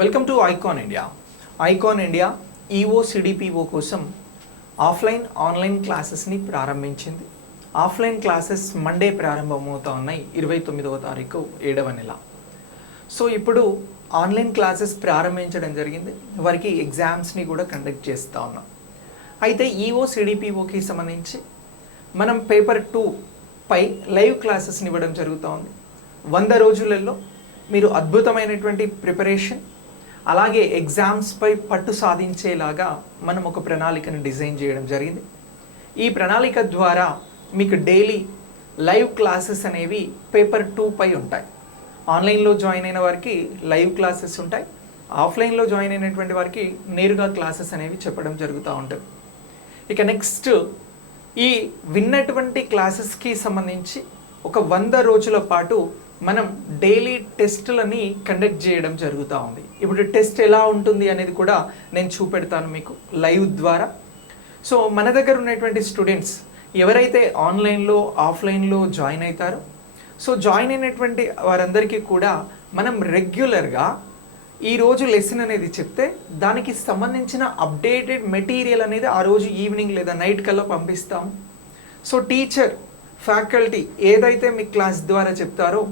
Welcome to icon India. Icon India EO CDPO కోసం offline online క్లాసెస్ని ప్రారంభించింది. Offline classes Monday ప్రారంభమవుతా ఉన్నాయి, 29వ తారీఖు 7వ నెల. సో ఇప్పుడు ఆన్లైన్ క్లాసెస్ ప్రారంభించడం జరిగింది. వారికి ఎగ్జామ్స్ని కూడా కండక్ట్ చేస్తూ ఉన్నాం. అయితే ఈఓ సిడిపిఓకి సంబంధించి మనం పేపర్ 2 పై లైవ్ క్లాసెస్ని ఇవ్వడం జరుగుతూ ఉంది. 100 రోజులలో మీరు అద్భుతమైనటువంటి ప్రిపరేషన్ అలాగే ఎగ్జామ్స్పై పట్టు సాధించేలాగా మనం ఒక ప్రణాళికను డిజైన్ చేయడం జరిగింది. ఈ ప్రణాళిక ద్వారా మీకు డైలీ లైవ్ క్లాసెస్ అనేవి పేపర్ 2 పై ఉంటాయి. ఆన్లైన్లో జాయిన్ అయిన వారికి లైవ్ క్లాసెస్ ఉంటాయి. ఆఫ్లైన్లో జాయిన్ అయినటువంటి వారికి నేరుగా క్లాసెస్ అనేవి చెప్పడం జరుగుతూ ఉంటుంది. ఇక నెక్స్ట్ ఈ విన్నటువంటి క్లాసెస్కి సంబంధించి ఒక 100 రోజుల పాటు మనం డైలీ టెస్టులని కండక్ట్ చేయడం జరుగుతూ ఉంది. ఇప్పుడు టెస్ట్ ఎలా ఉంటుంది అనేది కూడా నేను చూపెడతాను మీకు లైవ్ ద్వారా. సో మన దగ్గర ఉన్నటువంటి స్టూడెంట్స్ ఎవరైతే ఆన్లైన్లో ఆఫ్లైన్లో జాయిన్ అవుతారో, సో జాయిన్ అయినటువంటి వారందరికీ కూడా మనం రెగ్యులర్గా ఈరోజు లెసన్ అనేది చెప్తే దానికి సంబంధించిన అప్డేటెడ్ మెటీరియల్ అనేది ఆ రోజు ఈవినింగ్ లేదా నైట్ కల్లా పంపిస్తాం. సో టీచర్ ఫ్యాకల్టీ ఏదైతే మీ క్లాస్ ద్వారా చెప్తారో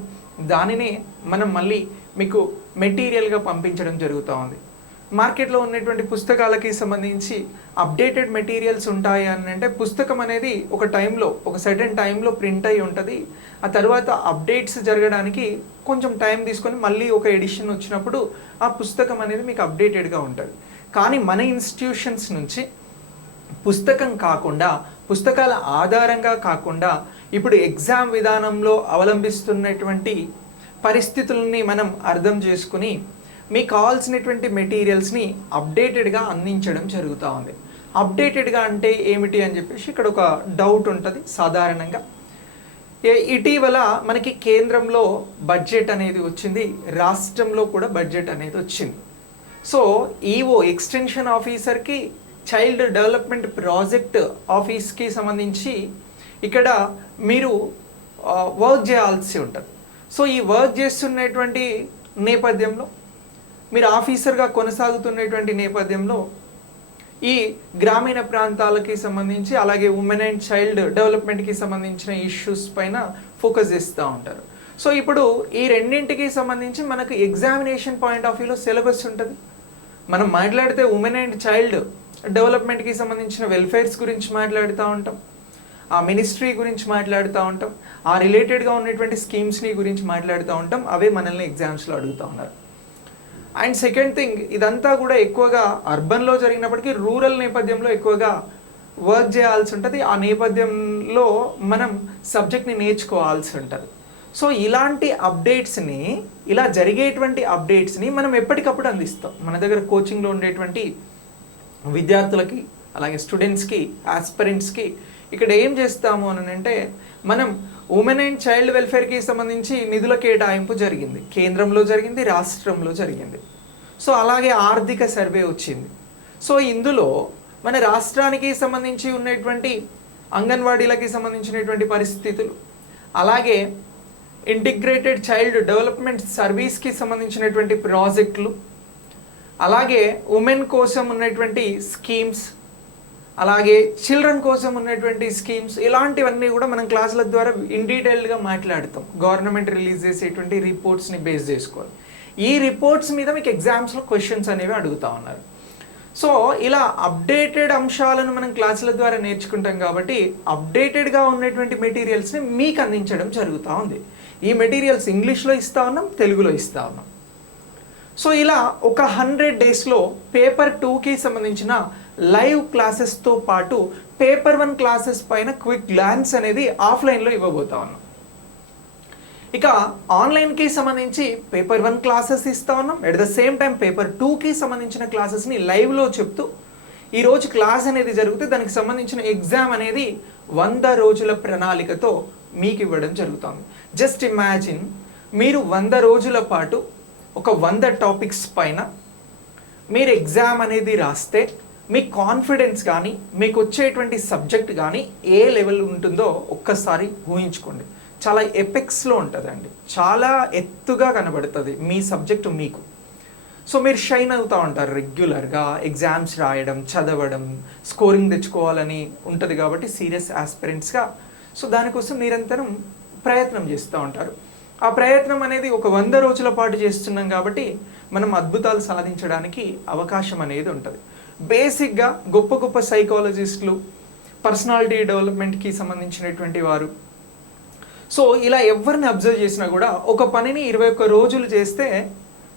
దానినే మనం మళ్ళీ మీకు మెటీరియల్గా పంపించడం జరుగుతూ ఉంది. మార్కెట్లో ఉన్నటువంటి పుస్తకాలకి సంబంధించి అప్డేటెడ్ మెటీరియల్స్ ఉంటాయి అని అంటే పుస్తకం అనేది ఒక టైంలో ఒక సర్టెన్ టైంలో ప్రింట్ అయి ఉంటుంది. ఆ తర్వాత అప్డేట్స్ జరగడానికి కొంచెం టైం తీసుకొని మళ్ళీ ఒక ఎడిషన్ వచ్చినప్పుడు ఆ పుస్తకం అనేది మీకు అప్డేటెడ్గా ఉంటుంది. కానీ మన ఇన్స్టిట్యూషన్స్ నుంచి పుస్తకం కాకుండా, పుస్తకాల ఆధారంగా కాకుండా ఇప్పుడు ఎగ్జామ్ విధానంలో అవలంబిస్తున్నటువంటి పరిస్థితులని మనం అర్థం చేసుకుని మీకు కావాల్సినటువంటి మెటీరియల్స్ని అప్డేటెడ్గా అందించడం జరుగుతూ ఉంది. అప్డేటెడ్గా అంటే ఏమిటి అని చెప్పేసి ఇక్కడ ఒక డౌట్ ఉంటుంది సాధారణంగా. ఇటీవల మనకి కేంద్రంలో బడ్జెట్ అనేది వచ్చింది, రాష్ట్రంలో కూడా బడ్జెట్ అనేది వచ్చింది. సో ఈఓ ఎక్స్టెన్షన్ ఆఫీసర్కి చైల్డ్ డెవలప్మెంట్ ప్రాజెక్ట్ ఆఫీస్కి సంబంధించి ఇక్కడ మీరు వర్క్ చేయాల్సి ఉంటుంది. సో ఈ వర్క్ చేస్తున్నటువంటి నేపథ్యంలో మీరు ఆఫీసర్గా కొనసాగుతున్నటువంటి నేపథ్యంలో ఈ గ్రామీణ ప్రాంతాలకి సంబంధించి అలాగే ఉమెన్ అండ్ చైల్డ్ డెవలప్మెంట్కి సంబంధించిన ఇష్యూస్ పైన ఫోకస్ చేస్తూ ఉంటారు. సో ఇప్పుడు ఈ రెండింటికి సంబంధించి మనకు ఎగ్జామినేషన్ పాయింట్ ఆఫ్ వ్యూలో సిలబస్ ఉంటుంది. మనం మాట్లాడితే ఉమెన్ అండ్ చైల్డ్ డెవలప్మెంట్కి సంబంధించిన వెల్ఫేర్స్ గురించి మాట్లాడుతూ ఉంటాం, ఆ మినిస్ట్రీ గురించి మాట్లాడుతూ ఉంటాం, ఆ రిలేటెడ్గా ఉన్నటువంటి స్కీమ్స్ని గురించి మాట్లాడుతూ ఉంటాం. అవే మనల్ని ఎగ్జామ్స్లో అడుగుతూ ఉన్నారు. అండ్ సెకండ్ థింగ్, ఇదంతా కూడా ఎక్కువగా అర్బన్లో జరిగినప్పటికీ రూరల్ నేపథ్యంలో ఎక్కువగా వర్క్ చేయాల్సి ఉంటుంది. ఆ నేపథ్యంలో మనం సబ్జెక్ట్ని నేర్చుకోవాల్సి ఉంటుంది. సో ఇలాంటి అప్డేట్స్ని, ఇలా జరిగేటువంటి అప్డేట్స్ని మనం ఎప్పటికప్పుడు అందిస్తాం. మన దగ్గర కోచింగ్లో ఉండేటువంటి విద్యార్థులకి అలాగే స్టూడెంట్స్కి, ఆస్పిరెంట్స్కి ఇక్కడ ఏం చేస్తాము అని అంటే మనం ఉమెన్ అండ్ చైల్డ్ వెల్ఫేర్కి సంబంధించి నిధుల కేటాయింపు జరిగింది, కేంద్రంలో జరిగింది, రాష్ట్రంలో జరిగింది. సో అలాగే ఆర్థిక సర్వే వచ్చింది. సో ఇందులో మన రాష్ట్రానికి సంబంధించి ఉన్నటువంటి అంగన్వాడీలకి సంబంధించినటువంటి పరిస్థితులు, అలాగే ఇంటిగ్రేటెడ్ చైల్డ్ డెవలప్మెంట్ సర్వీస్కి సంబంధించినటువంటి ప్రాజెక్టులు, అలాగే ఉమెన్ కోసం ఉన్నటువంటి స్కీమ్స్, అలాగే చిల్డ్రన్ కోసం ఉన్నటువంటి స్కీమ్స్, ఇలాంటివన్నీ కూడా మనం క్లాసుల ద్వారా ఇన్ డీటెయిల్డ్గా మాట్లాడతాం. గవర్నమెంట్ రిలీజ్ చేసేటువంటి రిపోర్ట్స్ని బేస్ చేసుకోవాలి. ఈ రిపోర్ట్స్ మీద మీకు ఎగ్జామ్స్లో క్వశ్చన్స్ అనేవి అడుగుతూ ఉన్నారు. సో ఇలా అప్డేటెడ్ అంశాలను మనం క్లాసుల ద్వారా నేర్చుకుంటాం కాబట్టి అప్డేటెడ్గా ఉన్నటువంటి మెటీరియల్స్ని మీకు అందించడం జరుగుతూ ఉంది. ఈ మెటీరియల్స్ ఇంగ్లీష్లో ఇస్తూ ఉన్నాం, తెలుగులో ఇస్తూ ఉన్నాం. సో ఇలా ఒక 100 డేస్లో పేపర్ 2కి సంబంధించిన లైవ్ క్లాసెస్తో పాటు పేపర్ 1 క్లాసెస్ పైన క్విక్ గ్లాన్స్ అనేది ఆఫ్లైన్లో ఇవ్వబోతా ఉన్నాం. ఇక ఆన్లైన్కి సంబంధించి పేపర్ 1 క్లాసెస్ ఇస్తూ ఉన్నాం. At the same time paper 2కి సంబంధించిన క్లాసెస్ని లైవ్లో చెప్తూ ఈరోజు క్లాస్ అనేది జరిగితే దానికి సంబంధించిన ఎగ్జామ్ అనేది 100 రోజుల ప్రణాళికతో మీకు ఇవ్వడం జరుగుతుంది. జస్ట్ ఇమాజిన్, మీరు 100 రోజుల పాటు ఒక 100 టాపిక్స్ పైన మీరు ఎగ్జామ్ అనేది రాస్తే మీ కాన్ఫిడెన్స్ కానీ మీకు వచ్చేటువంటి సబ్జెక్ట్ కానీ ఏ లెవెల్ ఉంటుందో ఒక్కసారి ఊహించుకోండి. చాలా ఎపెక్స్లో ఉంటుందండి, చాలా ఎత్తుగా కనబడుతుంది మీ సబ్జెక్టు మీకు. సో మీరు షైన్ అవుతూ ఉంటారు రెగ్యులర్గా, ఎగ్జామ్స్ రాయడం, చదవడం, స్కోరింగ్ తెచ్చుకోవాలని ఉంటుంది కాబట్టి సీరియస్ ఆస్పిరెంట్స్గా. సో దానికోసం నిరంతరం ప్రయత్నం చేస్తూ ఉంటారు. ఆ ప్రయత్నం అనేది ఒక 100 రోజుల పాటు చేస్తున్నాం కాబట్టి మనం అద్భుతాలు సాధించడానికి అవకాశం అనేది ఉంటుంది. బేసిక్గా గొప్ప గొప్ప సైకాలజిస్టులు, పర్సనాలిటీ డెవలప్మెంట్కి సంబంధించినటువంటి వారు, సో ఇలా ఎవరిని అబ్జర్వ్ చేసినా కూడా ఒక పనిని 21 రోజులు చేస్తే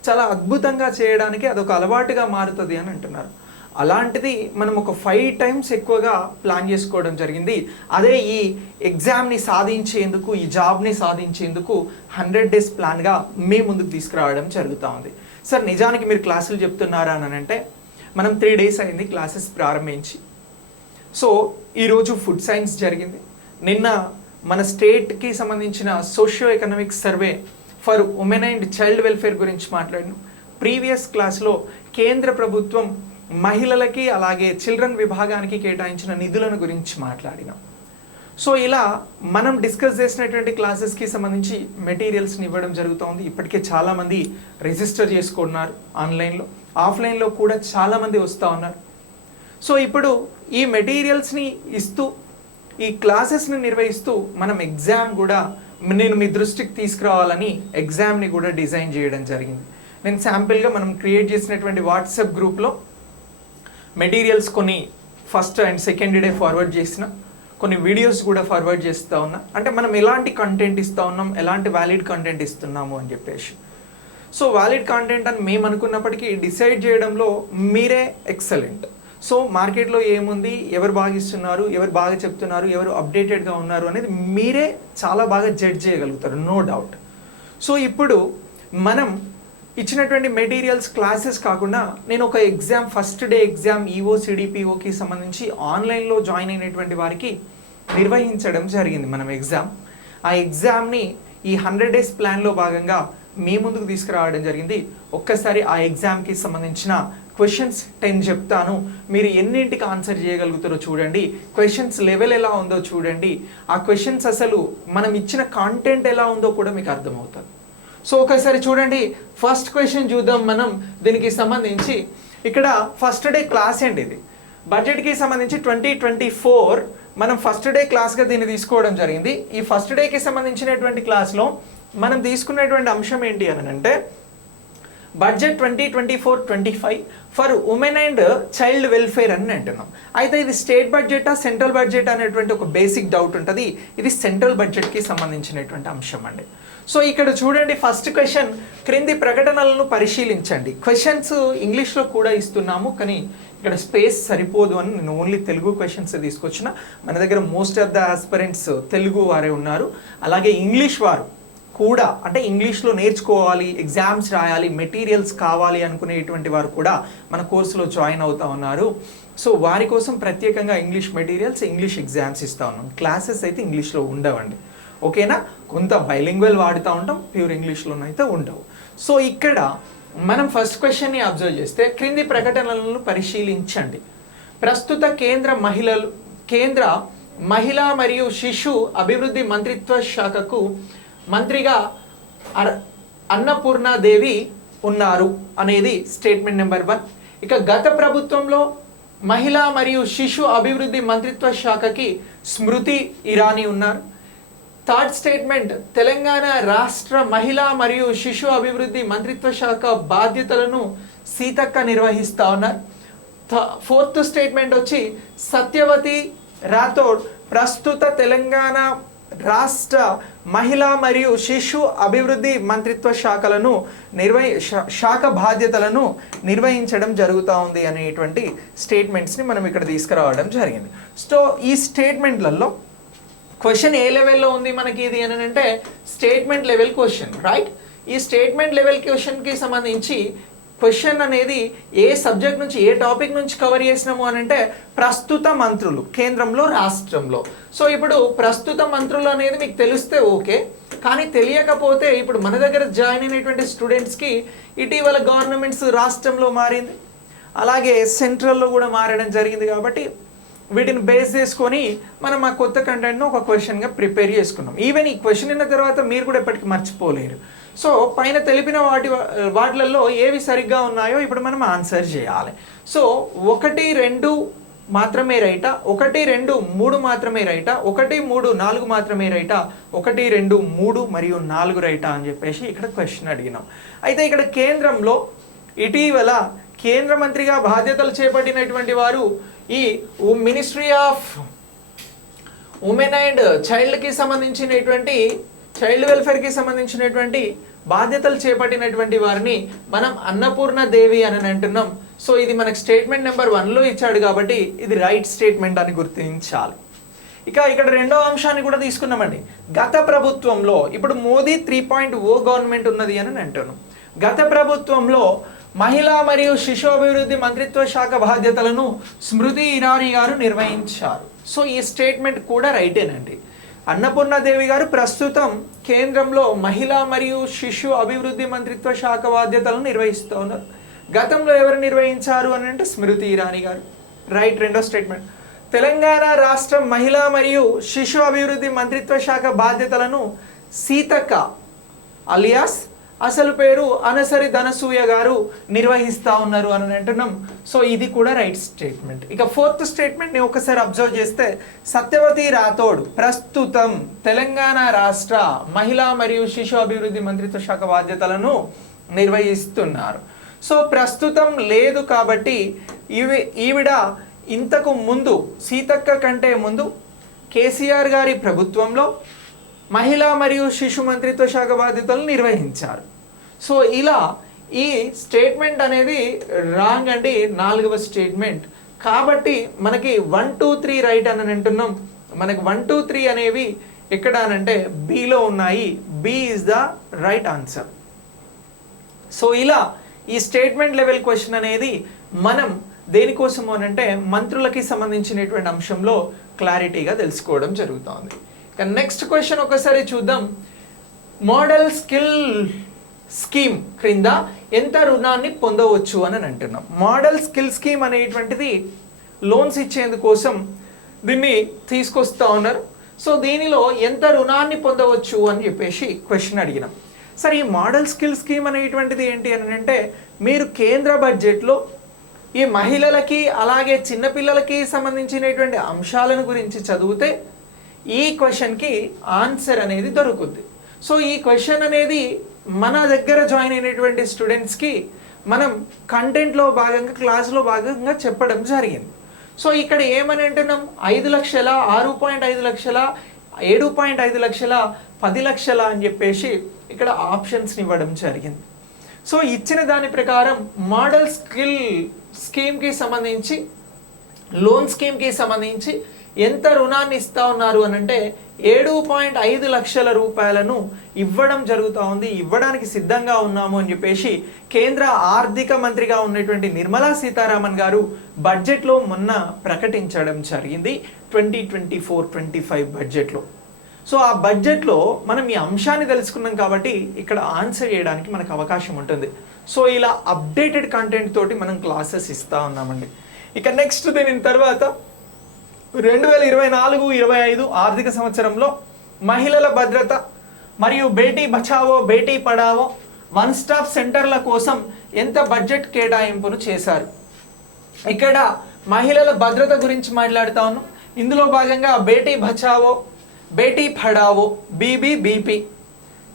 చాలా అద్భుతంగా చేయడానికి అదొక అలవాటుగా మారుతుంది అని అంటున్నారు. అలాంటిది మనం ఒక 5 టైమ్స్ ఎక్కువగా ప్లాన్ చేసుకోవడం జరిగింది. అదే ఈ ఎగ్జామ్ని సాధించేందుకు, ఈ జాబ్ని సాధించేందుకు 100 డేస్ ప్లాన్గా మీ ముందుకు తీసుకురావడం జరుగుతూ ఉంది. సార్ నిజానికి మీరు క్లాసులు చెప్తున్నారా అని అంటే, మనం 3 డేస్ అయింది క్లాసెస్ ప్రారంభించి. సో ఈరోజు ఫుడ్ సైన్స్ జరిగింది. నిన్న మన స్టేట్కి సంబంధించిన socio economic survey for women and child welfare గురించి మాట్లాడినాం. ప్రీవియస్ క్లాస్లో కేంద్ర ప్రభుత్వం మహిళలకి అలాగే చిల్డ్రన్ విభాగానికి కేటాయించిన నిధులను గురించి మాట్లాడినాం. సో ఇలా మనం డిస్కస్ చేసినటువంటి క్లాసెస్కి సంబంధించి మెటీరియల్స్ని ఇవ్వడం జరుగుతోంది. ఇప్పటికే చాలామంది రిజిస్టర్ చేసుకున్నారు ఆన్లైన్లో, ఆఫ్లైన్లో కూడా చాలామంది వస్తూ ఉన్నారు. సో ఇప్పుడు ఈ మెటీరియల్స్ని ఇస్తూ, ఈ క్లాసెస్ని నిర్వహిస్తూ మనం ఎగ్జామ్ కూడా నేను మీ దృష్టికి తీసుకురావాలని ఎగ్జామ్ని కూడా డిజైన్ చేయడం జరిగింది. నేను శాంపిల్గా మనం క్రియేట్ చేసినటువంటి వాట్సాప్ గ్రూప్లో మెటీరియల్స్ కొన్ని first and second day forward చేసిన, కొన్ని వీడియోస్ కూడా ఫార్వర్డ్ చేస్తూ ఉన్నా. అంటే మనం ఎలాంటి కంటెంట్ ఇస్తూ ఉన్నాం, ఎలాంటి వ్యాలిడ్ కంటెంట్ ఇస్తున్నాము అని చెప్పేసి. సో వ్యాలిడ్ కంటెంట్ అని మేము అనుకున్నప్పటికీ డిసైడ్ చేయడంలో మీరే ఎక్సలెంట్. సో మార్కెట్లో ఏముంది, ఎవరు బాగా ఇస్తున్నారు, ఎవరు బాగా చెప్తున్నారు, ఎవరు అప్డేటెడ్గా ఉన్నారు అనేది మీరే చాలా బాగా జడ్జ్ చేయగలుగుతారు, నో డౌట్. సో ఇప్పుడు మనం ఇచ్చినటువంటి మెటీరియల్స్ క్లాసెస్ కాకుండా నేను ఒక ఎగ్జామ్, ఫస్ట్ డే ఎగ్జామ్ ఈఓసిడిపిఓకి సంబంధించి ఆన్లైన్లో జాయిన్ అయినటువంటి వారికి నిర్వహించడం జరిగింది మనం ఎగ్జామ్. ఆ ఎగ్జామ్ని ఈ 100 డేస్ ప్లాన్లో భాగంగా మీ ముందుకు తీసుకురావడం జరిగింది. ఒక్కసారి ఆ ఎగ్జామ్కి సంబంధించిన క్వశ్చన్స్ 10 చెప్తాను, మీరు ఎన్నింటికి ఆన్సర్ చేయగలుగుతారో చూడండి, క్వశ్చన్స్ లెవెల్ ఎలా ఉందో చూడండి, ఆ క్వశ్చన్స్ అసలు మనం ఇచ్చిన కాంటెంట్ ఎలా ఉందో కూడా మీకు అర్థమవుతుంది. సో ఒకసారి చూడండి, ఫస్ట్ క్వశ్చన్ చూద్దాం మనం దీనికి సంబంధించి. ఇక్కడ ఫస్ట్ డే క్లాస్ అండి, ఇది బడ్జెట్కి సంబంధించి 2024 మనం ఫస్ట్ డే క్లాస్గా దీన్ని తీసుకోవడం జరిగింది. ఈ ఫస్ట్ డేకి సంబంధించినటువంటి క్లాస్లో మనం తీసుకున్నటువంటి అంశం ఏంటి అని అంటే, budget 2024-25 for women and child welfare అని అంటున్నాం. అయితే ఇది స్టేట్ బడ్జెటా, సెంట్రల్ బడ్జెట్ అనేటువంటి ఒక బేసిక్ డౌట్ ఉంటుంది. ఇది సెంట్రల్ బడ్జెట్కి సంబంధించినటువంటి అంశం అండి. సో ఇక్కడ చూడండి, ఫస్ట్ క్వశ్చన్, క్రింది ప్రకటనలను పరిశీలించండి. క్వశ్చన్స్ ఇంగ్లీష్లో కూడా ఇస్తున్నాము, కానీ ఇక్కడ స్పేస్ సరిపోదు అని నేను ఓన్లీ తెలుగు క్వశ్చన్స్ తీసుకొచ్చిన. మన దగ్గర most of the aspirants Telugu వారే ఉన్నారు, అలాగే ఇంగ్లీష్ వారు కూడా, అంటే ఇంగ్లీష్లో నేర్చుకోవాలి, ఎగ్జామ్స్ రాయాలి, మెటీరియల్స్ కావాలి అనుకునేటువంటి వారు కూడా మన కోర్సులో జాయిన్ అవుతూ ఉన్నారు. సో వారి కోసం ప్రత్యేకంగా ఇంగ్లీష్ మెటీరియల్స్, ఇంగ్లీష్ ఎగ్జామ్స్ ఇస్తూ ఉన్నాం. క్లాసెస్ అయితే ఇంగ్లీష్లో ఉండవండి, ఓకేనా? కొంత బైలింగ్వల్ వాడుతూ ఉంటాం, ప్యూర్ ఇంగ్లీష్లోనైతే ఉండవు. సో ఇక్కడ మనం ఫస్ట్ క్వశ్చన్ని అబ్జర్వ్ చేస్తే, క్రింది ప్రకటనలను పరిశీలించండి. ప్రస్తుత కేంద్ర మహిళా మరియు శిశు అభివృద్ధి మంత్రిత్వ శాఖకు మంత్రిగా అన్నపూర్ణాదేవి ఉన్నారు అనేది స్టేట్మెంట్ నెంబర్ 1. ఇక గత ప్రభుత్వంలో మహిళా మరియు శిశు అభివృద్ధి మంత్రిత్వ శాఖకి స్మృతి ఇరానీ ఉన్నారు. థర్డ్ స్టేట్మెంట్, తెలంగాణ రాష్ట్ర మహిళా మరియు శిశు అభివృద్ధి మంత్రిత్వ శాఖ బాధ్యతలను సీతక్క నిర్వహిస్తూ ఉన్నారు. ఫోర్త్ స్టేట్మెంట్ వచ్చి, సత్యవతి రాథోడ్ ప్రస్తుత తెలంగాణ రాష్ట్ర మహిళా మరియు శిశు అభివృద్ధి మంత్రిత్వ శాఖ బాధ్యతలను నిర్వహించడం జరుగుతూ ఉంది అనేటువంటి స్టేట్మెంట్స్ని మనం ఇక్కడ తీసుకురావడం జరిగింది. సో ఈ స్టేట్మెంట్లలో క్వశ్చన్ ఏ లెవెల్లో ఉంది మనకి ఇది అని అంటే, స్టేట్మెంట్ లెవెల్ క్వశ్చన్, రైట్? ఈ స్టేట్మెంట్ లెవెల్ క్వశ్చన్కి సంబంధించి క్వశ్చన్ అనేది ఏ సబ్జెక్ట్ నుంచి, ఏ టాపిక్ నుంచి కవర్ చేసినాము అని అంటే, ప్రస్తుత మంత్రులు కేంద్రంలో, రాష్ట్రంలో. సో ఇప్పుడు ప్రస్తుత మంత్రులు అనేది మీకు తెలిస్తే ఓకే, కానీ తెలియకపోతే ఇప్పుడు మన దగ్గర జాయిన్ అయినటువంటి స్టూడెంట్స్కి ఇటీవల గవర్నమెంట్స్ రాష్ట్రంలో మారింది, అలాగే సెంట్రల్లో కూడా మారడం జరిగింది. కాబట్టి వీటిని బేస్ చేసుకొని మనం ఆ కొత్త కంటెంట్ను ఒక క్వశ్చన్గా ప్రిపేర్ చేసుకున్నాం. ఈవెన్ ఈ క్వశ్చన్ అయిన తర్వాత మీరు కూడా ఎప్పటికీ మర్చిపోలేరు. సో పైన తెలిపిన వాటిలలో ఏవి సరిగ్గా ఉన్నాయో ఇప్పుడు మనం ఆన్సర్ చేయాలి. సో 1, 2 మాత్రమే రైటా, 1, 2, 3 మాత్రమే రైటా, 1, 3, 4 మాత్రమే రైటా, 1, 2, 3 మరియు 4 రైటా అని చెప్పేసి ఇక్కడ క్వశ్చన్ అడిగినాం. అయితే ఇక్కడ కేంద్రంలో ఇటీవల కేంద్ర మంత్రిగా బాధ్యతలు చేపట్టినటువంటి వారు ఈ మినిస్ట్రీ ఆఫ్ ఉమెన్ అండ్ చైల్డ్కి సంబంధించినటువంటి చైల్డ్ వెల్ఫేర్కి సంబంధించినటువంటి బాధ్యతలు చేపట్టినటువంటి వారిని మనం అన్నపూర్ణ దేవి అని అంటున్నాం. సో ఇది మనకు స్టేట్మెంట్ నెంబర్ 1లో ఇచ్చాడు కాబట్టి ఇది రైట్ స్టేట్మెంట్ అని గుర్తించాలి. ఇక ఇక్కడ రెండో అంశాన్ని కూడా తీసుకున్నామండి. గత ప్రభుత్వంలో ఇప్పుడు మోదీ 3.0 గవర్నమెంట్ ఉన్నది అని అంటున్నాం. గత ప్రభుత్వంలో మహిళా మరియు శిశు అభివృద్ధి మంత్రిత్వ శాఖ బాధ్యతలను స్మృతి ఇరానీ గారు నిర్వహించారు. సో ఈ స్టేట్మెంట్ కూడా రైటేనండి. అన్నపూర్ణాదేవి గారు ప్రస్తుతం కేంద్రంలో మహిళా మరియు శిశు అభివృద్ధి మంత్రిత్వ శాఖ బాధ్యతలను నిర్వహిస్తూ ఉన్నారు. గతంలో ఎవరు నిర్వహించారు అని అంటే స్మృతి ఇరానీ గారు. రైట్. రెండో స్టేట్మెంట్, తెలంగాణ రాష్ట్ర మహిళా మరియు శిశు అభివృద్ధి మంత్రిత్వ శాఖ బాధ్యతలను సీతక్క అలియాస్ అసలు పేరు అనసరి ధనసూయ గారు నిర్వహిస్తూ ఉన్నారు అని అంటున్నాం. సో ఇది కూడా రైట్ స్టేట్మెంట్. ఇక ఫోర్త్ స్టేట్మెంట్ని ఒకసారి అబ్జర్వ్ చేస్తే సత్యవతి రాథోడ్ ప్రస్తుతం తెలంగాణ రాష్ట్ర మహిళా మరియు శిశు అభివృద్ధి మంత్రిత్వ శాఖ బాధ్యతలను నిర్వహిస్తున్నారు. సో ప్రస్తుతం లేదు కాబట్టి ఈవిడ ఇంతకు ముందు సీతక్క కంటే ముందు కేసీఆర్ గారి ప్రభుత్వంలో మహిళా మరియు శిశు మంత్రిత్వ శాఖ బాధ్యతలను నిర్వహించారు. సో ఇలా ఈ స్టేట్మెంట్ అనేది రాంగ్ అండి, 4వ స్టేట్మెంట్. కాబట్టి మనకి 1, 2, 3 రైట్ అని అంటున్నాం. మనకి 1, 2, 3 అనేవి ఎక్కడ అనంటే బిలో ఉన్నాయి. B is the right answer. So ఇలా ఈ స్టేట్మెంట్ లెవెల్ క్వశ్చన్ అనేది మనం దేనికోసం అనంటే మంత్రులకి సంబంధించినటువంటి అంశంలో క్లారిటీగా తెలుసుకోవడం జరుగుతుంది. నెక్స్ట్ క్వశ్చన్ ఒకసారి చూద్దాం. మోడల్ స్కిల్ స్కీమ్ క్రింద ఎంత రుణాన్ని పొందవచ్చు అని అంటున్నాం. మోడల్ స్కిల్ స్కీమ్ అనేటువంటిది లోన్స్ ఇచ్చేందుకోసం దీన్ని తీసుకొస్తా ఉన్నారు. సో దీనిలో ఎంత రుణాన్ని పొందవచ్చు అని చెప్పేసి క్వశ్చన్ అడిగినాం. సరే, ఈ మోడల్ స్కిల్ స్కీమ్ అనేటువంటిది ఏంటి అని అంటే మీరు కేంద్ర బడ్జెట్లో ఈ మహిళలకి అలాగే చిన్నపిల్లలకి సంబంధించినటువంటి అంశాలను గురించి చదివితే ఈ క్వశ్చన్కి ఆన్సర్ అనేది దొరుకుద్ది. సో ఈ క్వశ్చన్ అనేది మన దగ్గర జాయిన్ అయినటువంటి స్టూడెంట్స్కి మనం కంటెంట్లో భాగంగా క్లాస్లో భాగంగా చెప్పడం జరిగింది. సో ఇక్కడ ఏమని అంటున్నాం, 5 లక్షల, 6.5 లక్షల, 7.5 లక్షల, 10 లక్షల అని చెప్పేసి ఇక్కడ ఆప్షన్స్ని ఇవ్వడం జరిగింది. సో ఇచ్చిన దాని ప్రకారం మోడల్ స్కిల్ స్కీమ్కి సంబంధించి లోన్ స్కీమ్కి సంబంధించి ఎంత రుణాన్ని ఇస్తా ఉన్నారు అని అంటే 7.5 లక్షల రూపాయలను ఇవ్వడం జరుగుతూ ఉంది, ఇవ్వడానికి సిద్ధంగా ఉన్నాము అని చెప్పేసి కేంద్ర ఆర్థిక మంత్రిగా ఉన్నటువంటి నిర్మలా సీతారామన్ గారు బడ్జెట్లో మొన్న ప్రకటించడం జరిగింది 2024-25 బడ్జెట్లో. సో ఆ బడ్జెట్లో మనం ఈ అంశాన్ని తెలుసుకున్నాం కాబట్టి ఇక్కడ ఆన్సర్ చేయడానికి మనకు అవకాశం ఉంటుంది. సో ఇలా అప్డేటెడ్ కంటెంట్ తోటి మనం క్లాసెస్ ఇస్తూ ఉన్నామండి. ఇక నెక్స్ట్ దీని తర్వాత 2024-25 ఆర్థిక సంవత్సరంలో మహిళల భద్రత మరియు బేటీ బచావో బేటీ పడావో వన్ స్టాప్ సెంటర్ల కోసం ఎంత బడ్జెట్ కేటాయింపును చేశారు. ఇక్కడ మహిళల భద్రత గురించి మాట్లాడుతా ఉన్నాం. ఇందులో భాగంగా బేటీ బచావో బేటీ పడావో బీబీబీపీ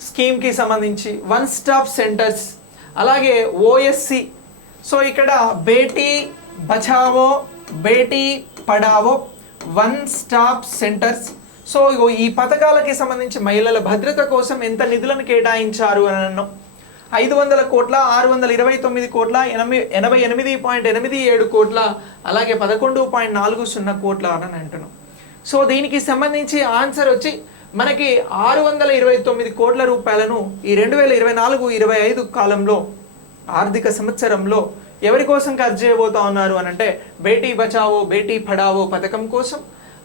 స్కీమ్కి సంబంధించి వన్ స్టాప్ సెంటర్స్ అలాగే ఓఎస్సి. సో ఇక్కడ Beti Bachao Beti Padhao one stop centres. So ఈ పథకాలకి సంబంధించి మహిళల భద్రత కోసం ఎంత నిధులను కేటాయించారు అని అన్నాం. 500 కోట్ల, 629 కోట్ల, 88.87 కోట్ల, అలాగే 11.40 కోట్ల అని అంటున్నాం. సో దీనికి సంబంధించి ఆన్సర్ వచ్చి మనకి 629 కోట్ల రూపాయలను ఈ 2024-25 కాలంలో ఆర్థిక సంవత్సరంలో ఎవరి కోసం ఖర్చు చేయబోతా ఉన్నారు అని అంటే బేటీ బచావో బేటీ పడావో పథకం కోసం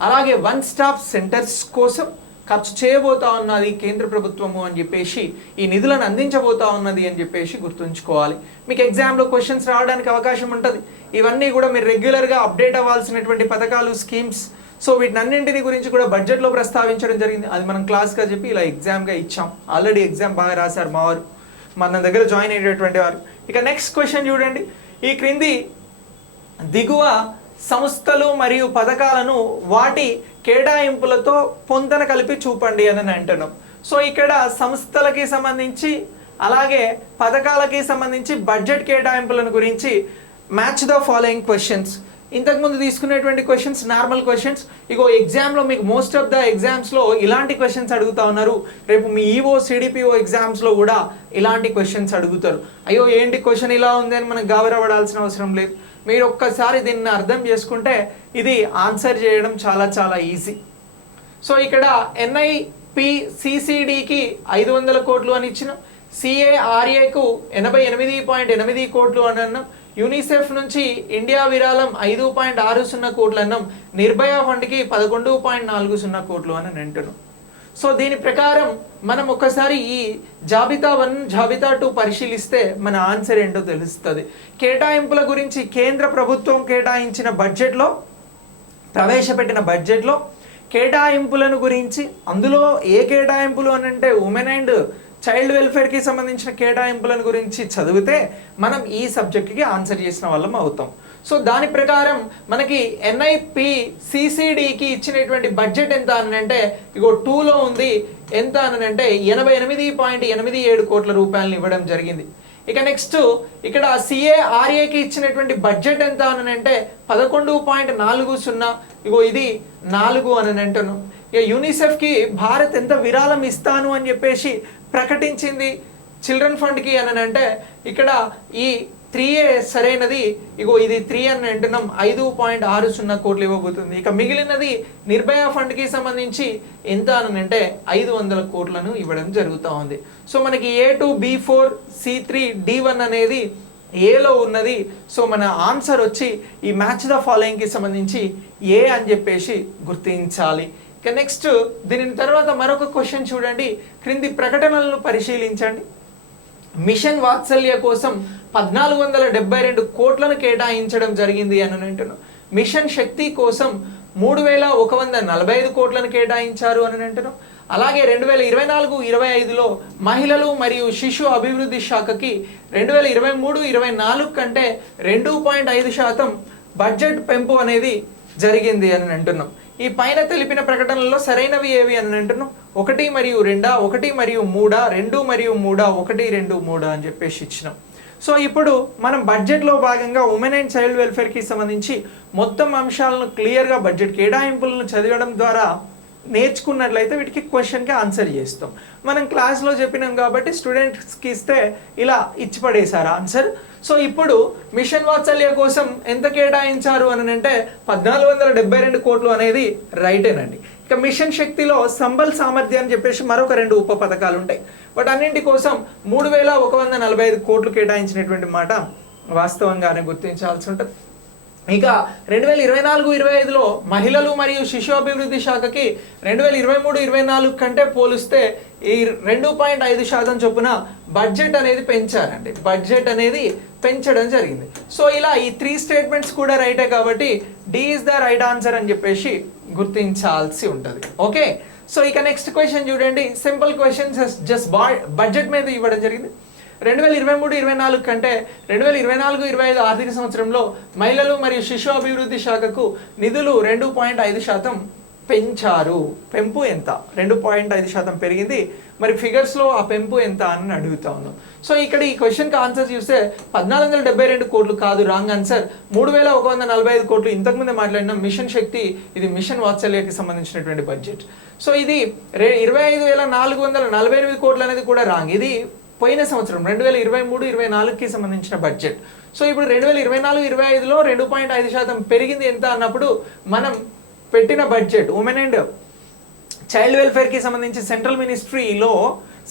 అలాగే వన్ స్టాప్ సెంటర్స్ కోసం ఖర్చు చేయబోతా ఉన్నది కేంద్ర ప్రభుత్వము అని చెప్పేసి ఈ నిధులను అందించబోతా ఉన్నది అని చెప్పేసి గుర్తుంచుకోవాలి. మీకు ఎగ్జామ్లో క్వశ్చన్స్ రావడానికి అవకాశం ఉంటుంది. ఇవన్నీ కూడా మీరు రెగ్యులర్గా అప్డేట్ అవ్వాల్సినటువంటి పథకాలు, స్కీమ్స్. సో వీటినన్నింటిని గురించి కూడా బడ్జెట్లో ప్రస్తావించడం జరిగింది. అది మనం క్లాస్గా చెప్పి ఇలా ఎగ్జామ్గా ఇచ్చాం. ఆల్రెడీ ఎగ్జామ్ బాగా రాశారు మా వారు, మన దగ్గర జాయిన్ అయ్యేటటువంటి వారు. ఇక నెక్స్ట్ క్వశ్చన్ చూడండి. ఈ క్రింది దిగువ సంస్థలు మరియు పథకాలను వాటి కేటాయింపులతో పొంతన కలిపి చూపండి అని అంటున్నాం. సో ఇక్కడ సంస్థలకి సంబంధించి అలాగే పథకాలకి సంబంధించి బడ్జెట్ కేటాయింపులను గురించి మ్యాచ్ ద ఫాలోయింగ్ క్వశ్చన్స్. ఇంతకుముందు తీసుకునేటువంటి క్వశ్చన్స్ నార్మల్ క్వశ్చన్స్. ఇగో ఎగ్జామ్లో మీకు మోస్ట్ ఆఫ్ ద ఎగ్జామ్స్లో ఇలాంటి క్వశ్చన్స్ అడుగుతా ఉన్నారు. రేపు మీ ఈఓ సిడిపిఓ ఎగ్జామ్స్లో కూడా ఇలాంటి క్వశ్చన్స్ అడుగుతారు. అయ్యో ఏంటి క్వశ్చన్ ఇలా ఉంది అని మనం గాబరపడాల్సిన అవసరం లేదు. మీరు ఒక్కసారి దీన్ని అర్థం చేసుకుంటే ఇది ఆన్సర్ చేయడం చాలా చాలా ఈజీ. సో ఇక్కడ NIPCCDకి 500 కోట్లు అని ఇచ్చినాం, CARAకు 88.8 కోట్లు అని అన్నాం, యూనిసెఫ్ నుంచి ఇండియా విరాళం 5.60 కోట్లు అన్నాం, నిర్భయ ఫండ్కి 11.40 కోట్లు అని అంటున్నాం. సో దీని ప్రకారం మనం ఒకసారి ఈ జాబితా 1 జాబితా 2 పరిశీలిస్తే మన ఆన్సర్ ఏంటో తెలుస్తుంది. కేటాయింపుల గురించి కేంద్ర ప్రభుత్వం కేటాయించిన బడ్జెట్లో, ప్రవేశపెట్టిన బడ్జెట్లో కేటాయింపులను గురించి, అందులో ఏ కేటాయింపులు అని అంటే ఉమెన్ అండ్ చైల్డ్ వెల్ఫేర్కి సంబంధించిన కేటాయింపులను గురించి చదివితే మనం ఈ సబ్జెక్ట్కి ఆన్సర్ చేసిన వాళ్ళం అవుతాం. సో దాని ప్రకారం మనకి NIPCCDకి ఇచ్చినటువంటి బడ్జెట్ ఎంత అని అంటే ఇగో 2లో ఉంది. ఎంత అని అంటే 88.87 కోట్ల రూపాయలను ఇవ్వడం జరిగింది. ఇక నెక్స్ట్ ఇక్కడ CARAకి ఇచ్చినటువంటి బడ్జెట్ ఎంత అని అంటే 11.40. ఇగో ఇది 4 అని అంటున్నాం. ఇక యూనిసెఫ్కి భారత్ ఎంత విరాళం ఇస్తాను అని చెప్పేసి ప్రకటించింది చిల్డ్రన్ ఫండ్కి అని అంటే ఇక్కడ ఈ 3A సరైనది. ఇగో ఇది 3 అని అంటున్నాం. 5.60 కోట్లు ఇవ్వబోతుంది. ఇక మిగిలినది నిర్భయ ఫండ్కి సంబంధించి ఎంత అని అంటే 500 కోట్లను ఇవ్వడం జరుగుతూ ఉంది. సో మనకి A2 B4 C3 D1 అనేది ఏలో ఉన్నది. సో మన ఆన్సర్ వచ్చి ఈ మ్యాచ్ ద ఫాలోయింగ్కి సంబంధించి ఏ అని చెప్పేసి గుర్తించాలి. ఇక నెక్స్ట్ దీని తర్వాత మరొక క్వశ్చన్ చూడండి. క్రింది ప్రకటనలను పరిశీలించండి. మిషన్ వాత్సల్య కోసం 1472 కోట్లను కేటాయించడం జరిగింది అని అంటున్నాం. మిషన్ శక్తి కోసం 3145 కోట్లను కేటాయించారు అని అంటున్నాం. అలాగే 2024-25లో మహిళలు మరియు శిశు అభివృద్ధి శాఖకి 2023-24 కంటే 2.5% బడ్జెట్ పెంపు అనేది జరిగింది అని అంటున్నాం. ఈ పైన తెలిపిన ప్రకటనలో సరైనవి ఏవి అని అంటున్నాం. 1 మరియు 2, 1 మరియు 3, 2 మరియు 3, 1, 2, 3 అని చెప్పేసి ఇచ్చినాం. సో ఇప్పుడు మనం బడ్జెట్లో భాగంగా ఉమెన్ అండ్ చైల్డ్ వెల్ఫేర్కి సంబంధించి మొత్తం అంశాలను క్లియర్గా బడ్జెట్ కేటాయింపులను చదవడం ద్వారా నేర్చుకున్నట్లయితే వీటికి క్వశ్చన్కి ఆన్సర్ చేస్తాం. మనం క్లాస్లో చెప్పినాం కాబట్టి స్టూడెంట్స్కి ఇస్తే ఇలా ఇచ్చి పడేశారు ఆన్సర్. సో ఇప్పుడు మిషన్ వాత్సల్య కోసం ఎంత కేటాయించారు అని అంటే 1472 కోట్లు అనేది రైటేనండి. ఇక మిషన్ శక్తిలో సంబల్ సామర్థ్యం అని చెప్పేసి మరొక 2 ఉప పథకాలు ఉంటాయి. బట్ అన్నింటి కోసం 3145 కోట్లు కేటాయించినటువంటి మాట వాస్తవంగానే గుర్తించాల్సి ఉంటుంది. ఇక 2024-25లో మహిళలు మరియు శిశు అభివృద్ధి శాఖకి 2023-24 కంటే పోలిస్తే ఈ 2.5% చొప్పున బడ్జెట్ అనేది పెంచారండి. బడ్జెట్ అనేది పెంచడం జరిగింది. సో ఇలా ఈ 3 స్టేట్మెంట్స్ కూడా రైటే కాబట్టి D is the right answer అని చెప్పేసి గుర్తించాల్సి ఉంటుంది. ఓకే, సో ఇక నెక్స్ట్ క్వశ్చన్ చూడండి. సింపుల్ క్వశ్చన్, జస్ట్ బడ్జెట్ మీద ఇవ్వడం జరిగింది. 2023-24 కంటే 2024-25 ఆర్థిక సంవత్సరంలో మహిళలు మరియు శిశు అభివృద్ధి శాఖకు నిధులు 2.5% పెంచారు. పెంపు ఎంత? 2.5% పెరిగింది. మరి ఫిగర్స్లో ఆ పెంపు ఎంత అని అడుగుతా ఉన్నాం. సో ఇక్కడ ఈ క్వశ్చన్కి ఆన్సర్ చూస్తే 1472 కోట్లు కాదు, రాంగ్ ఆన్సర్. 3145 కోట్లు ఇంతకుముందే మాట్లాడిన మిషన్ శక్తి, ఇది మిషన్ వాత్సల్యకి సంబంధించినటువంటి బడ్జెట్. సో ఇది 25,448 కోట్లు అనేది కూడా రాంగ్. ఇది పోయిన సంవత్సరం 2023-24కి సంబంధించిన బడ్జెట్. సో ఇప్పుడు 2024-25లో 2.5% పెరిగింది ఎంత అన్నప్పుడు మనం పెట్టిన బడ్జెట్ ఉమెన్ అండ్ చైల్డ్ వెల్ఫేర్కి సంబంధించి సెంట్రల్ మినిస్ట్రీలో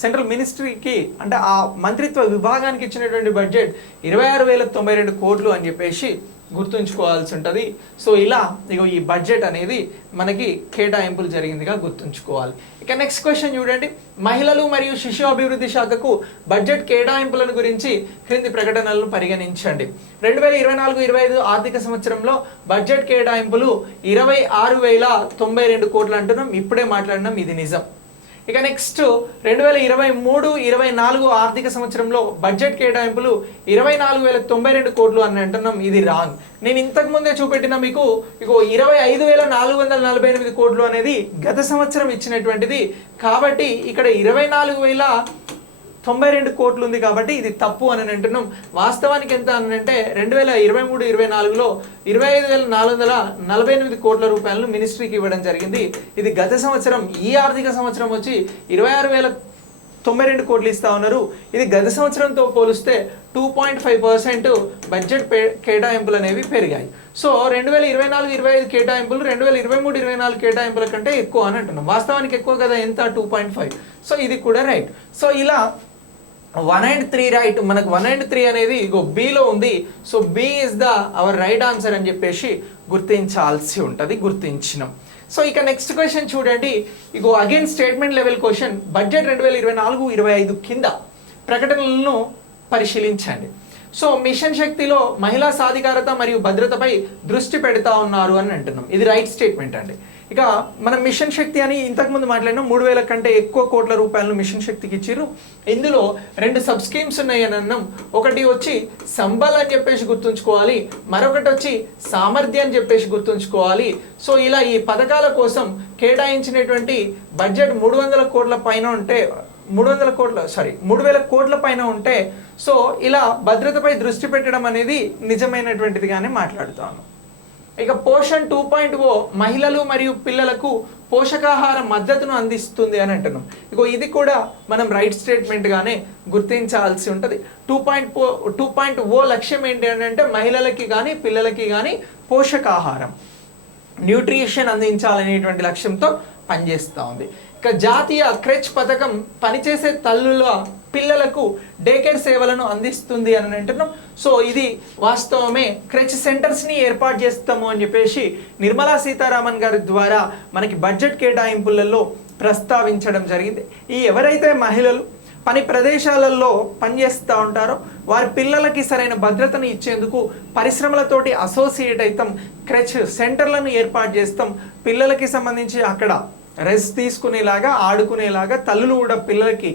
సెంట్రల్ మినిస్ట్రీకి అంటే ఆ మంత్రిత్వ విభాగానికి ఇచ్చినటువంటి బడ్జెట్ 26,092 కోట్లు అని చెప్పేసి గుర్తుంచుకోవాల్సి ఉంటుంది. సో ఇలా ఇగో ఈ బడ్జెట్ అనేది మనకి కేటాయింపులు జరిగిందిగా గుర్తుంచుకోవాలి. ఇక నెక్స్ట్ క్వశ్చన్ చూడండి, మహిళలు మరియు శిశు అభివృద్ధి శాఖకు బడ్జెట్ కేటాయింపులను గురించి క్రింది ప్రకటనలను పరిగణించండి. 2024-25 ఆర్థిక సంవత్సరంలో బడ్జెట్ కేటాయింపులు 26,092 కోట్లు అంటున్నాం, ఇప్పుడే మాట్లాడినాం, ఇది నిజం. ఇక నెక్స్ట్ 2023-24 ఆర్థిక సంవత్సరంలో బడ్జెట్ కేటాయింపులు 24,092 కోట్లు అని అంటున్నాం, ఇది రాంగ్. నేను ఇంతకు ముందే చూపెట్టిన మీకు ఇగో 25,448 కోట్లు అనేది గత సంవత్సరం ఇచ్చినటువంటిది, కాబట్టి ఇక్కడ 24,092 కోట్లు ఉంది కాబట్టి ఇది తప్పు అని అంటున్నాం. వాస్తవానికి ఎంత అని అంటే 2023-24లో 25,448 కోట్ల రూపాయలను మినిస్ట్రీకి ఇవ్వడం జరిగింది. ఇది గత సంవత్సరం, ఈ ఆర్థిక సంవత్సరం వచ్చి 26,092 కోట్లు ఇస్తా ఉన్నారు. ఇది గత సంవత్సరంతో పోలిస్తే 2.5% బడ్జెట్ కేటాయింపులు అనేవి పెరిగాయి. సో 2024-25 కేటాయింపులు 2023-24 కేటాయింపుల కంటే ఎక్కువ అని అంటున్నాం. వాస్తవానికి ఎక్కువ కదా, ఎంత 2.5. సో ఇది కూడా రైట్. సో ఇలా 1 and 3 రైట్. మనకు 1 and 3 అనేది ఇగో బిలో ఉంది. So B is the our right answer అని చెప్పేసి గుర్తించాల్సి ఉంటుంది, గుర్తించినాం. సో ఇక నెక్స్ట్ క్వశ్చన్ చూడండి, ఇగో again statement level question. Budget 2024-25 కింద ప్రకటనలను పరిశీలించండి. సో మిషన్ శక్తిలో మహిళా సాధికారత మరియు భద్రతపై దృష్టి పెడతా ఉన్నారు అని అంటున్నాం, ఇది రైట్ స్టేట్మెంట్ అండి. ఇక మనం మిషన్ శక్తి అని ఇంతకుముందు మాట్లాడినాం, 3,000 కంటే ఎక్కువ కోట్ల రూపాయలను మిషన్ శక్తికి ఇచ్చారు. ఇందులో 2 సబ్ స్కీమ్స్ ఉన్నాయి అని అన్నాం. ఒకటి వచ్చి సంబల్ అని చెప్పేసి గుర్తుంచుకోవాలి, మరొకటి వచ్చి సామర్థ్యం అని చెప్పేసి గుర్తుంచుకోవాలి. సో ఇలా ఈ పథకాల కోసం కేటాయించినటువంటి బడ్జెట్ 300 కోట్ల పైన ఉంటే 3,000 కోట్ల పైన ఉంటే సో ఇలా భద్రతపై దృష్టి పెట్టడం అనేది నిజమైనటువంటిదిగానే మాట్లాడుతాను. ఇక పోషణ్ 2.0 మహిళలు మరియు పిల్లలకు పోషకాహార మద్దతును అందిస్తుంది అని అంటున్నాం. ఇగో ఇది కూడా మనం రైట్ స్టేట్మెంట్ గానే గుర్తించాల్సి ఉంటుంది. 2.0 లక్ష్యం ఏంటి అంటే మహిళలకి కానీ పిల్లలకి కానీ పోషకాహారం, న్యూట్రిషన్ అందించాలనేటువంటి లక్ష్యంతో పనిచేస్తూ ఉంది. ఇక జాతీయ క్రెచ్ పథకం పనిచేసే తల్లుల పిల్లలకు డే కేర్ సేవలను అందిస్తుంది అని అంటున్నాం. సో ఇది వాస్తవమే. క్రెచ్ సెంటర్స్ని ఏర్పాటు చేస్తాము అని చెప్పేసి నిర్మలా సీతారామన్ గారి ద్వారా మనకి బడ్జెట్ కేటాయింపులలో ప్రస్తావించడం జరిగింది. ఈ ఎవరైతే మహిళలు పని ప్రదేశాలలో పనిచేస్తూ ఉంటారో వారి పిల్లలకి సరైన భద్రతను ఇచ్చేందుకు పరిశ్రమలతోటి అసోసియేట్ అవుతాం, క్రెచ్ సెంటర్లను ఏర్పాటు చేస్తాం. పిల్లలకి సంబంధించి అక్కడ రెస్ట్ తీసుకునేలాగా, ఆడుకునేలాగా, తల్లులు కూడా పిల్లలకి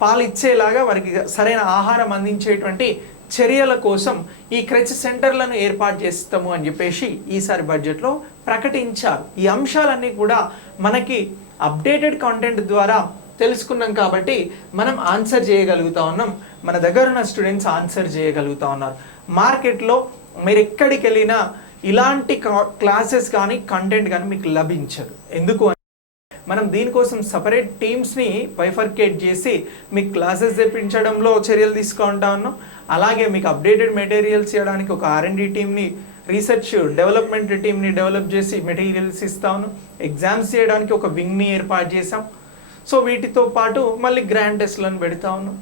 పాలు ఇచ్చేలాగా వారికి సరైన ఆహారం అందించేటువంటి చర్యల కోసం ఈ క్రెచ్ సెంటర్లను ఏర్పాటు చేస్తాము అని చెప్పేసి ఈసారి బడ్జెట్లో ప్రకటించారు. ఈ అంశాలన్నీ కూడా మనకి అప్డేటెడ్ కంటెంట్ ద్వారా తెలుసుకున్నాం కాబట్టి మనం ఆన్సర్ చేయగలుగుతా ఉన్నాం. మన దగ్గర ఉన్న స్టూడెంట్స్ ఆన్సర్ చేయగలుగుతా ఉన్నారు. మార్కెట్లో మీరు ఎక్కడికి వెళ్ళినా ఇలాంటి క్లాసెస్ కానీ కంటెంట్ కానీ మీకు లభించదు. ఎందుకు మనం దీనికోసం సపరేట్ టీమ్స్ని బైఫర్కేట్ చేసి మీకు క్లాసెస్ తెప్పించడంలో చర్యలు తీసుకుంటా ఉన్నాం. అలాగే మీకు అప్డేటెడ్ మెటీరియల్స్ ఇవ్వడానికి ఒక R&D టీమ్ని, రీసెర్చ్ డెవలప్మెంట్ టీమ్ని డెవలప్ చేసి మెటీరియల్స్ ఇస్తా ఉన్నాం. ఎగ్జామ్స్ చేయడానికి ఒక వింగ్ని ఏర్పాటు చేసాం. సో వీటితో పాటు మళ్ళీ గ్రాండ్ టెస్ట్లను పెడతా ఉన్నాం.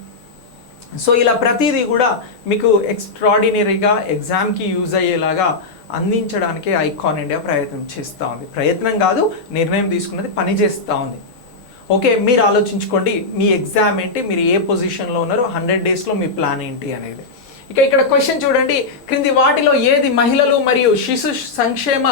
సో ఇలా ప్రతిదీ కూడా మీకు ఎక్స్ట్రాడినరీగా ఎగ్జామ్కి యూజ్ అయ్యేలాగా అందించడానికి ఐకాన్ ఇండియా ప్రయత్నం చేస్తూ ఉంది. ప్రయత్నం కాదు, నిర్ణయం తీసుకున్నది, పని చేస్తూ ఉంది. ఓకే, మీరు ఆలోచించుకోండి మీ ఎగ్జామ్ ఏంటి, మీరు ఏ పొజిషన్లో ఉన్నారు, 100 డేస్లో మీ ప్లాన్ ఏంటి అనేది. ఇక ఇక్కడ క్వశ్చన్ చూడండి, క్రింది వాటిలో ఏది మహిళలు మరియు శిశు సంక్షేమ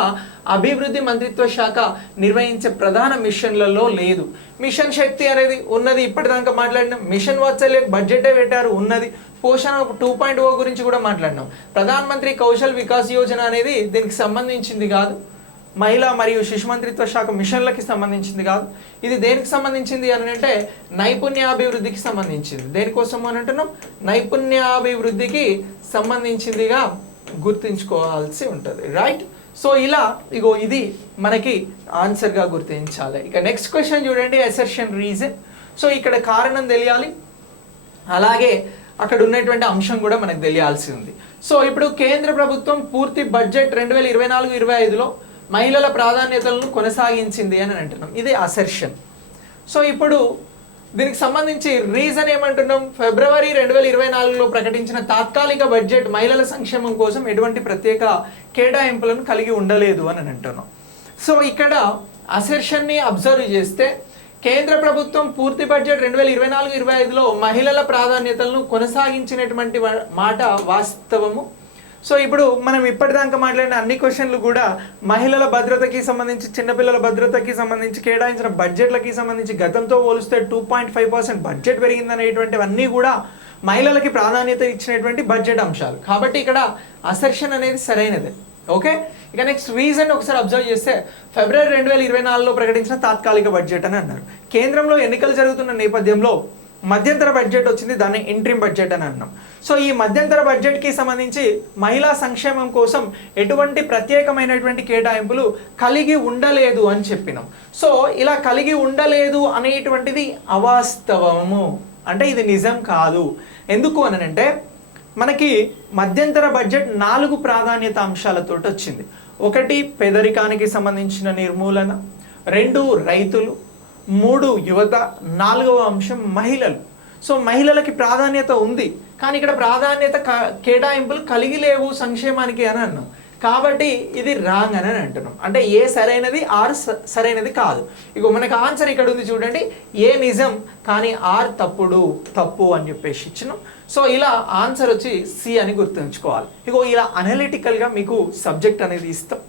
అభివృద్ధి మంత్రిత్వ శాఖ నిర్వహించే ప్రధాన మిషన్లలో లేదు? మిషన్ శక్తి అనేది ఉన్నది, ఇప్పటిదాకా మాట్లాడినాం. మిషన్ వాత్సల్య బడ్జెటే పెట్టారు, ఉన్నది. పోషణ 2.0 గురించి కూడా మాట్లాడినాం. ప్రధాన మంత్రి కౌశల్ వికాస్ యోజన అనేది దీనికి సంబంధించింది కాదు. మహిళా మరియు శిశు మంత్రిత్వ శాఖ మిషన్లకి సంబంధించింది కాదు. ఇది దేనికి సంబంధించింది అని అంటే నైపుణ్యాభివృద్ధికి సంబంధించింది. దేనికోసం అని అంటున్నాం? నైపుణ్యాభివృద్ధికి సంబంధించిందిగా గుర్తుంచుకోవాల్సి ఉంటుంది, రైట్? సో ఇలా ఇగో ఇది మనకి ఆన్సర్గా గుర్తించాలి. ఇక నెక్స్ట్ క్వశ్చన్ చూడండి, అసర్షన్ రీజన్. సో ఇక్కడ కారణం తెలియాలి, అలాగే అక్కడ ఉన్నటువంటి అంశం కూడా మనకు తెలియాల్సి ఉంది. సో ఇప్పుడు కేంద్ర ప్రభుత్వం పూర్తి బడ్జెట్ 2024-25లో మహిళల ప్రాధాన్యతలను కొనసాగించింది అని అంటున్నాం, ఇది అసర్షన్. సో ఇప్పుడు దీనికి సంబంధించి రీజన్ ఏమంటున్నాం, ఫిబ్రవరి 2024లో ప్రకటించిన తాత్కాలిక బడ్జెట్ మహిళల సంక్షేమం కోసం ఎటువంటి ప్రత్యేక కేటాయింపులను కలిగి ఉండలేదు అని అంటున్నాం. సో ఇక్కడ అసెర్షన్ని అబ్జర్వ్ చేస్తే కేంద్ర ప్రభుత్వం పూర్తి బడ్జెట్ 2024-25లో మహిళల ప్రాధాన్యతలను కొనసాగించినటువంటి మాట వాస్తవము. సో ఇప్పుడు మనం ఇప్పటిదాకా మాట్లాడిన అన్ని క్వశ్చన్లు కూడా మహిళల భద్రతకి సంబంధించి, చిన్నపిల్లల భద్రతకి సంబంధించి కేటాయించిన బడ్జెట్లకి సంబంధించి గతంతో పోలిస్తే 2.5% బడ్జెట్ పెరిగిందనేటువంటివన్నీ కూడా మహిళలకి ప్రాధాన్యత ఇచ్చినటువంటి బడ్జెట్ అంశాలు. కాబట్టి ఇక్కడ అసెర్షన్ అనేది సరైనదే. ఓకే, ఇక నెక్స్ట్ రీజన్ ఒకసారి అబ్జర్వ్ చేస్తే ఫిబ్రవరి 2024లో ప్రకటించిన తాత్కాలిక బడ్జెట్ అని అన్నారు. కేంద్రంలో ఎన్నికలు జరుగుతున్న నేపథ్యంలో మధ్యంతర బడ్జెట్ వచ్చింది, దాన్ని ఇంట్రిమ్ బడ్జెట్ అని అన్నాం. సో ఈ మధ్యంతర బడ్జెట్కి సంబంధించి మహిళా సంక్షేమం కోసం ఎటువంటి ప్రత్యేకమైనటువంటి కేటాయింపులు కలిగి ఉండలేదు అని చెప్పినాం. సో ఇలా కలిగి ఉండలేదు అనేటువంటిది అవాస్తవము, అంటే ఇది నిజం కాదు. ఎందుకు అని అంటే మనకి మధ్యంతర బడ్జెట్ 4 ప్రాధాన్యత అంశాలతో వచ్చింది. 1 పేదరికానికి సంబంధించిన నిర్మూలన, 2 రైతులు, 3 యువత, 4వ అంశం మహిళలు. సో మహిళలకి ప్రాధాన్యత ఉంది, కానీ ఇక్కడ ప్రాధాన్యత కేటాయింపులు కలిగి లేవు సంక్షేమానికి అని అన్నాం. కాబట్టి ఇది రాంగ్ అని అంటున్నాం. అంటే ఏ సరైనది, ఆర్ సరైనది కాదు. ఇక మనకు ఆన్సర్ ఇక్కడ ఉంది చూడండి, ఏ నిజం కానీ ఆర్ తప్పు అని చెప్పేసి ఇచ్చినాం. సో ఇలా ఆన్సర్ వచ్చి సి అని గుర్తుంచుకోవాలి. ఇగో ఇలా అనలిటికల్గా మీకు సబ్జెక్ట్ అనేది ఇస్తాం.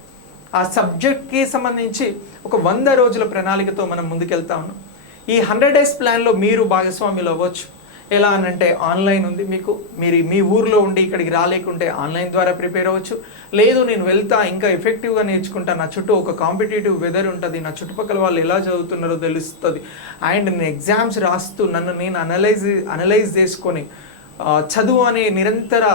ఆ సబ్జెక్ట్కి సంబంధించి ఒక 100 రోజుల ప్రణాళికతో మనం ముందుకెళ్తా ఉన్నాం. ఈ 100 డేస్ ప్లాన్లో మీరు భాగస్వాములు అవ్వచ్చు. ఎలా అనంటే ఆన్లైన్ ఉంది, మీరు మీ ఊర్లో ఉండి ఇక్కడికి రాలేకుంటే ఆన్లైన్ ద్వారా ప్రిపేర్ అవ్వచ్చు. లేదు నేను వెళ్తా ఇంకా ఎఫెక్టివ్గా నేర్చుకుంటా, నా చుట్టూ ఒక కాంపిటేటివ్ వెదర్ ఉంటుంది, నా చుట్టుపక్కల వాళ్ళు ఎలా చదువుతున్నారో తెలుస్తుంది, అండ్ నేను ఎగ్జామ్స్ రాస్తూ నన్ను నేను అనలైజ్ చేసుకొని చదువు అనే నిరంతర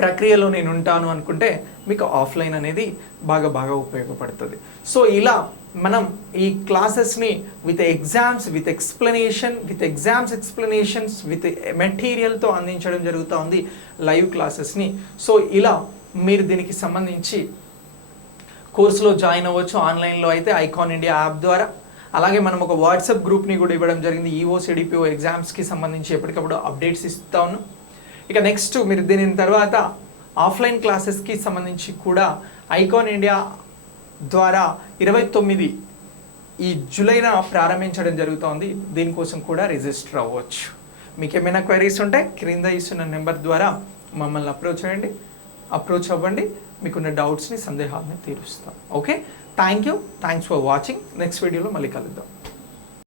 ప్రక్రియలో నేను ఉంటాను అనుకుంటే మీకు ఆఫ్లైన్ అనేది బాగా ఉపయోగపడుతుంది. సో ఇలా మనం ఈ క్లాసెస్ని with exams, with explanations, with మెటీరియల్తో అందించడం జరుగుతూ ఉంది లైవ్ క్లాసెస్ని. సో ఇలా మీరు దీనికి సంబంధించి కోర్సులో జాయిన్ అవ్వచ్చు. ఆన్లైన్లో అయితే ఐకాన్ ఇండియా యాప్ ద్వారా. అలాగే మనం ఒక వాట్సాప్ గ్రూప్ని కూడా ఇవ్వడం జరిగింది. ఈఓ సిడిపిఓ ఎగ్జామ్స్కి సంబంధించి ఎప్పటికప్పుడు అప్డేట్స్ ఇస్తా ఉన్నాం. ఇక నెక్స్ట్ మీరు దీని తర్వాత ఆఫ్లైన్ క్లాసెస్కి సంబంధించి కూడా ఐకాన్ ఇండియా ద్వారా 29 ఈ జూలైన ప్రారంభించడం జరుగుతోంది. దీనికోసం కూడా రిజిస్టర్ అవ్వచ్చు. మీకు ఏమైనా క్వైరీస్ ఉంటే క్రింద ఇస్తున్న నెంబర్ ద్వారా మమ్మల్ని అప్రోచ్ అవ్వండి. మీకున్న డౌట్స్ని, సందేహాలని తీరుస్తాం. Okay, thanks for watching. Next వీడియోలో మళ్ళీ కలుద్దాం.